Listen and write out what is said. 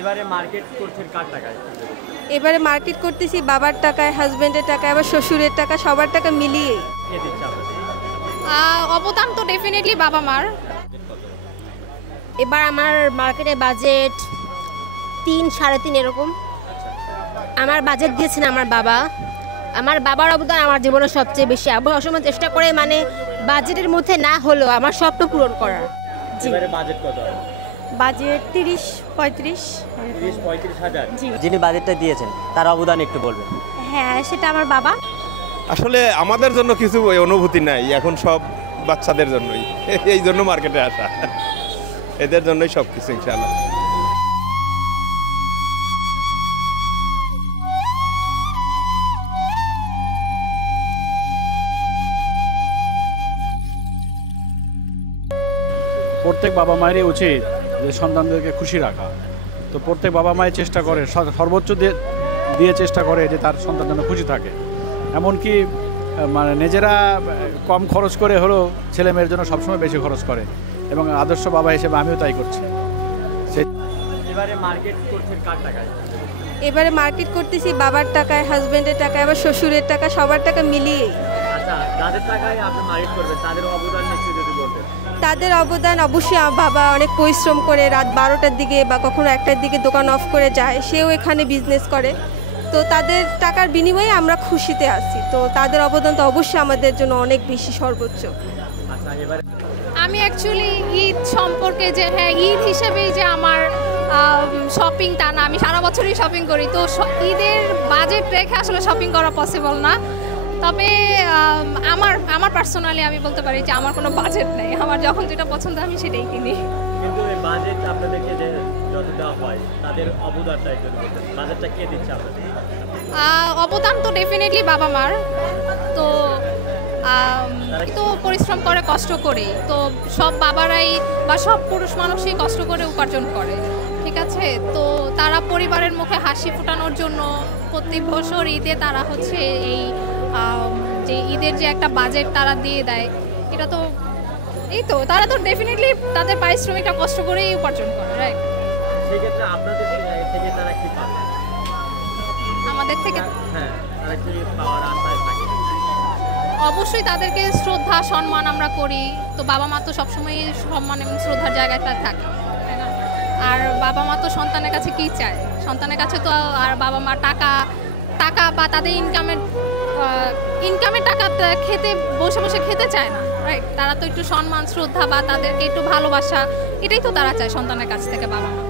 এবারে মার্কেট করছেন কার টাকায়? এবারে মার্কেট করতেছি বাবার টাকায়, হাজবেন্ডের টাকায়, আবার শ্বশুরের টাকা, সবার টাকা মিলিয়ে। কে দিচ্ছে আপনাদের? অবদান তো ডেফিনেটলি বাবা মার। এবার আমার মার্কেটে বাজেট 3-3.5 এরকম। আমার বাজেট দিয়েছেন আমার বাবা। আমার বাবার অবদান আমার জীবনে সবচেয়ে বেশি। আমি সবসময় চেষ্টা করে মানে বাজেটের মধ্যে না হলেও আমার স্বপ্ন পূরণ করার। এবারে বাজেট কত? বাজেট 30-35। 30-35 হাজার। যিনি বাজেটটা দিয়েছেন তার অবদান একটু বলবেন। হ্যাঁ, সেটা আমার বাবা। আসলে আমাদের জন্য কিছু অনুভূতি নাই, এখন সব বাচ্চাদের জন্যই, এই জন্য মার্কেটে আসা, এদের জন্যই সব কিছু ইনশাআল্লাহ। প্রত্যেক বাবা মায়েরই উচিত যে সন্তানদেরকে খুশি রাখা। তো প্রত্যেক বাবা মায়ের চেষ্টা করে, সর্বোচ্চ দিয়ে চেষ্টা করে যে তার সন্তান যেন খুশি থাকে। এমনকি মানে নিজেরা কম খরচ করে হলেও ছেলে মেয়ের জন্য সবসময় বেশি খরচ করে, এবং আদর্শ বাবা হিসেবে আমিও তাই করছি। এবারে মার্কেট করছেন কার টাকায়? এবারে মার্কেট করতেছি বাবার টাকায়, হাজবেন্ডের টাকায়, আবার শ্বশুরের টাকা, সবার টাকা মিলিয়ে। আচ্ছা, যাদের টাকায় আপনি মার্কেট করবেন তাদের অবদান একটু যদি বলতেন। তাদের অবদান অবশ্যই আমার বাবা অনেক পরিশ্রম করে রাত 12টার দিকে বা কখনো 1টার দিকে দোকান অফ করে যায়, সেও এখানে বিজনেস করে। তো তাদের টাকার বিনিময়ে আমরা খুশিতে আছি। তো তাদের অবদান তো অবশ্যই আমাদের জন্য অনেক বেশি, সর্বোচ্চ। আচ্ছা, এবারে আমি অ্যাকচুয়ালি ঈদ সম্পর্কে যে হ্যাঁ ঈদ হিসেবেই যে আমার শপিং তা না, আমি সারা বছরই শপিং করি। তো ঈদের বাজেট রেখে আসলে শপিং করা পসিবল না। তবে আমার পার্সোনালি আমি বলতে পারি যে আমার কোনো বাজেট নেই, আমার যখন যেটা পছন্দ আমি সেটাই কিনি। কিন্তু এই বাজেট আপনাদেরকে যে যত দেওয়া হয় তাদের অবদানটা একটু বলতেন। বাজেটটা কে দিচ্ছে আপনাদের? অবদান তো ডেফিনেটলি বাবা মার। তো তো পরিশ্রম করে, কষ্ট করে। তো সব বাবারাই বা সব পুরুষ মানুষই কষ্ট করে উপার্জন করে, ঠিক আছে? তো তারা পরিবারের মুখে হাসি ফোটানোর জন্য প্রতি বছর ঈদে তারা হচ্ছে এই যে ঈদের যে একটা বাজেট তারা দিয়ে দেয়, এটা তো এই তো তারা তো ডেফিনেটলি তাদের পারিশ্রমিকটা কষ্ট করেই উপার্জন করে, রাইট? সেক্ষেত্রে আপনাদের থেকে তারা কি পাবে? আমাদের থেকে হ্যাঁ, তারা কি পাওয়ার আশায় থাকে? অবশ্যই তাদেরকে শ্রদ্ধা সম্মান আমরা করি। তো বাবা মা তো সবসময় সম্মান এবং শ্রদ্ধার জায়গাটা থাকে, তাই না? আর বাবা মা তো সন্তানের কাছে কী চায়? সন্তানের কাছে তো আর বাবা মা টাকা বা তাদের ইনকামের টাকা খেতে বসে খেতে চায় না, রাইট? তারা তো একটু সম্মান, শ্রদ্ধা বা তাদেরকে একটু ভালোবাসা, এটাই তো তারা চায় সন্তানের কাছ থেকে, বাবা মা।